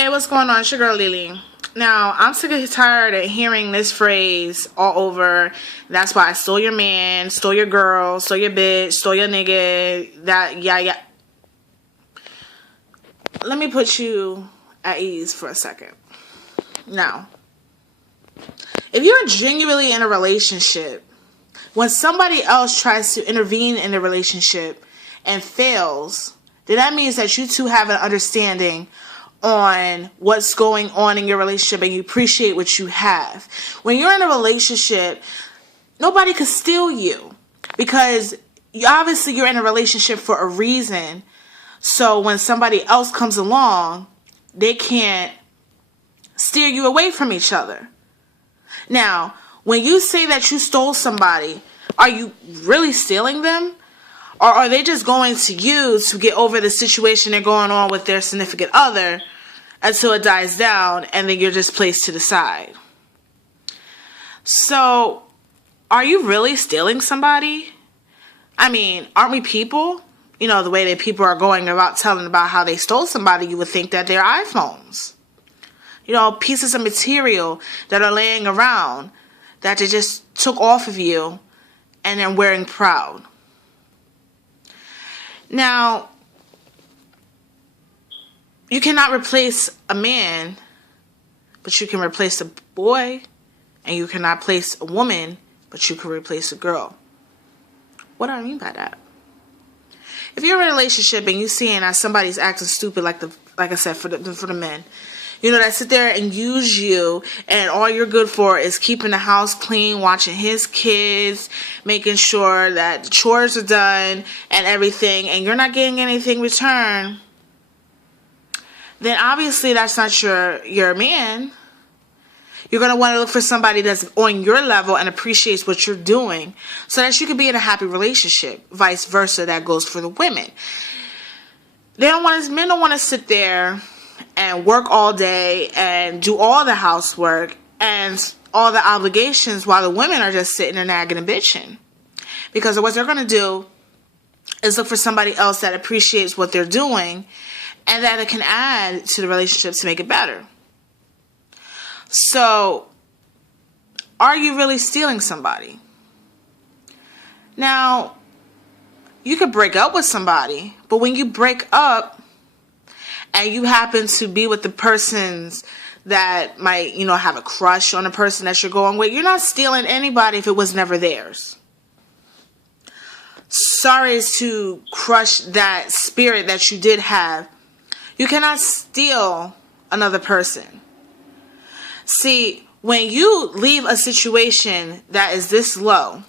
Hey, what's going on? It's your girl Lily. Now, I'm sick and tired of hearing this phrase all over. That's why I stole your man, stole your girl, stole your bitch, stole your nigga, that, yeah. Let me put you at ease for a second. Now, if you're genuinely in a relationship, when somebody else tries to intervene in the relationship and fails, then that means that you two have an understanding on what's going on in your relationship and you appreciate what you have. When you're in a relationship, nobody could steal you because obviously you're in a relationship for a reason. So when somebody else comes along, they can't steer you away from each other. Now, when you say that you stole somebody, are you really stealing them? Or are they just going to you to get over the situation they're going on with their significant other until it dies down and then you're just placed to the side? So, are you really stealing somebody? I mean, aren't we people? You know, the way that people are going about telling about how they stole somebody, you would think that they're iPhones. You know, pieces of material that are laying around that they just took off of you and they're wearing proud. Now, you cannot replace a man, but you can replace a boy, and you cannot replace a woman, but you can replace a girl. What do I mean by that? If you're in a relationship and you're seeing that somebody's acting stupid, like I said, for the men, you know, that sit there and use you, and all you're good for is keeping the house clean, watching his kids, making sure that the chores are done and everything, and you're not getting anything in return, then obviously that's not your man. You're going to want to look for somebody that's on your level and appreciates what you're doing so that you can be in a happy relationship. Vice versa, that goes for the women. Men don't want to sit there and work all day and do all the housework and all the obligations while the women are just sitting there nagging and bitching. Because what they're going to do is look for somebody else that appreciates what they're doing and that it can add to the relationship to make it better. So, are you really stealing somebody? Now, you could break up with somebody, but when you break up and you happen to be with the persons that might, you know, have a crush on the person that you're going with, you're not stealing anybody if it was never theirs. Sorry to crush that spirit that you did have. You cannot steal another person. See, when you leave a situation that is this low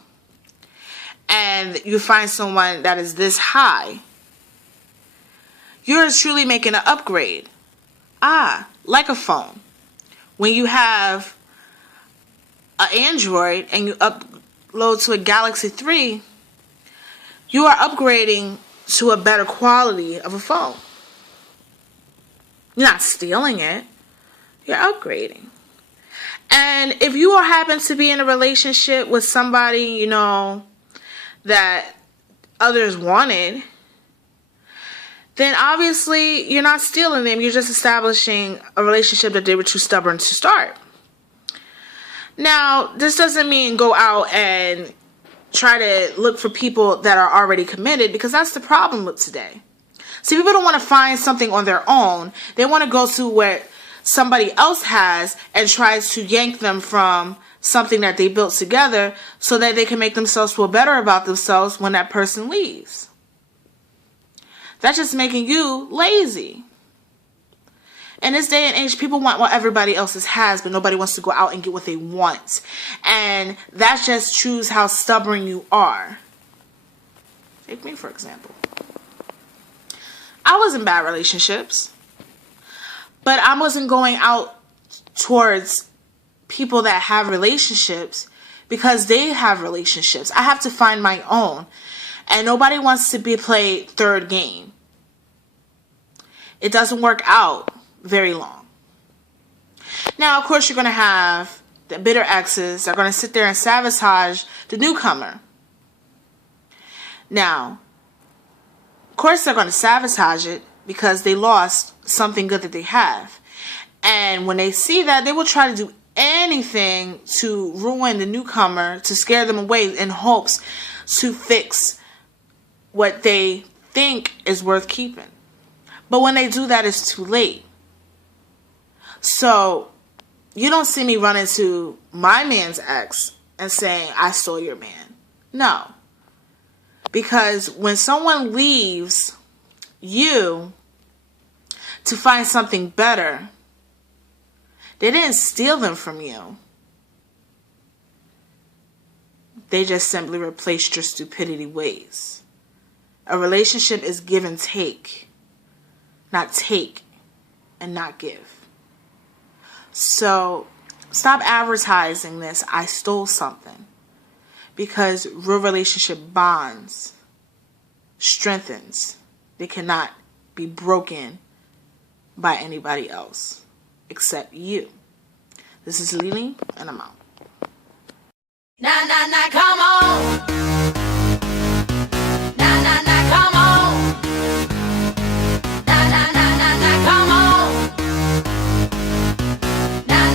and you find someone that is this high, you're truly making an upgrade. Like a phone. When you have an Android and you upload to a Galaxy 3, you are upgrading to a better quality of a phone. You're not stealing it. You're upgrading. And if you happen to be in a relationship with somebody, you know, that others wanted, then obviously you're not stealing them. You're just establishing a relationship that they were too stubborn to start. Now, this doesn't mean go out and try to look for people that are already committed, because that's the problem with today. See, people don't want to find something on their own. They want to go to what somebody else has and tries to yank them from something that they built together so that they can make themselves feel better about themselves when that person leaves. That's just making you lazy. In this day and age, people want what everybody else has, but nobody wants to go out and get what they want. And that just shows how stubborn you are. Take me, for example. I was in bad relationships, but I wasn't going out towards people that have relationships because they have relationships. I have to find my own. And nobody wants to be played third game. It doesn't work out very long. Now, of course, you're going to have the bitter exes that are going to sit there and sabotage the newcomer. Now, of course, they're going to sabotage it because they lost something good that they have. And when they see that, they will try to do anything to ruin the newcomer, to scare them away in hopes to fix what they think is worth keeping. But when they do that, it's too late. So you don't see me run into my man's ex and saying, I stole your man. No. Because when someone leaves you to find something better, they didn't steal them from you. They just simply replaced your stupidity ways. A relationship is give and take, not take and not give. So stop advertising this, I stole something. Because real relationship bonds, strengthens. They cannot be broken by anybody else except you. This is Lily, and I'm out. Nah, nah, nah, come on.